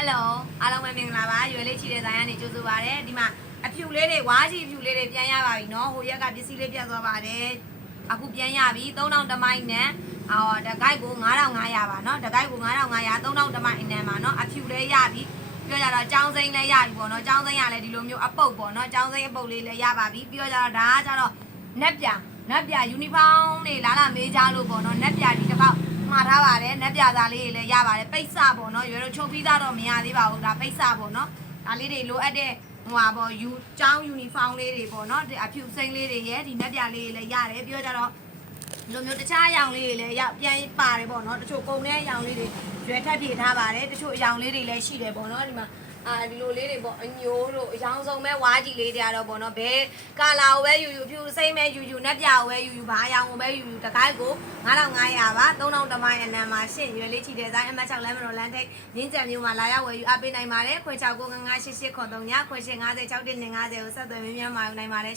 Hello အားလုံးပဲမင်္ဂလာပါရွယ်လေးချီတဲ့ဇာတ်ရနေကြိုဆိုပါရစေဒီမှာအဖြူလေးတွေဝါးကြီးအဖြူလေးတွေပြန်ရပါပြီနော်ဟိုရက်ကပစ္စည်းလေးပြတ်သွားပါတယ်အခုပြန်ရပြီ3000တမိုင်းနဲ့တကိုက်ကို9500ပါနော်တကိုက်ကို9500 3000တမိုင်းနဲ့မှာနော်အဖြူလေးရပြီပြောကြတော့ចောင်းစိမ်းလည်းရပြီပေါ့နော်ចောင်းစိမ်းရလဲဒီလိုမျိုးအပုတ်ပေါ့နော်ចောင်းစိမ်းအပုတ်လေးလည်းရပါပြီပြောကြတော့ဒါကကြတော့နက်ပြယူနီဖောင်းတွေလာမေးကြလို့ပေါ့နော်နက်ပြဒီတစ်ခေါက်မှာထားပါတယ်နက်ပြသားလေးတွေလည်းရပါတယ်ပိတ်စပေါ့နော်ရွယ်တော့ချုပ်ပြီးသားတော့မရသေးပါဘူးဒါပိတ်စပေါ့နော်ဒါလေးတွေလိုအပ်တဲ့ဟိုပါပေါ့ចောင်းယူနီဖောင်းလေးတွေပေါ့နော်အဖြူစိမ်းလေးတွေရဲ့ဒီနက်ပြလေးတွေလည်းရတယ်ပြောကြတော့လိုမျိုးတခြားအယောင်လေးတွေလည်းပြန်ပါတယ်ပေါ့နော်တချို့ကုန်တဲ့အယောင်လေးတွေရွယ်ထပ်ပြေထားပါတယ်တချို့အယောင်လေးတွေလည်းရှိတယ်ပေါ့နော်ဒီမှာဒီလိုလေးတွေပေါ့အညိုးတို့အယောင်ဆုံးပဲဝါးကြီးလေးတွေကတော့ပေါ့နော်ဘဲကာလာကိုပဲယူဖြူစိမ့်ပဲယူနက်ပြကိုပဲယူဘာအယောင်ကိုပဲယူတကိုက်ကို9500ပါ3000တမိုင်းအနံမှာရှင့်ရွယ်လေးချီတဲ့ဆိုင်အမတ်6လမ်းမတော်လမ်းထိပ်ရင်းကြံမျိုးမှာလာရောက်ဝယ်ယူအားပေးနိုင်ပါတယ်ခွေ6 9 9 8 8 9 3ညခွေ8 50 6 1 50ကိုဆက်သွယ်မြင်းများမှာယူနိုင်ပါတယ်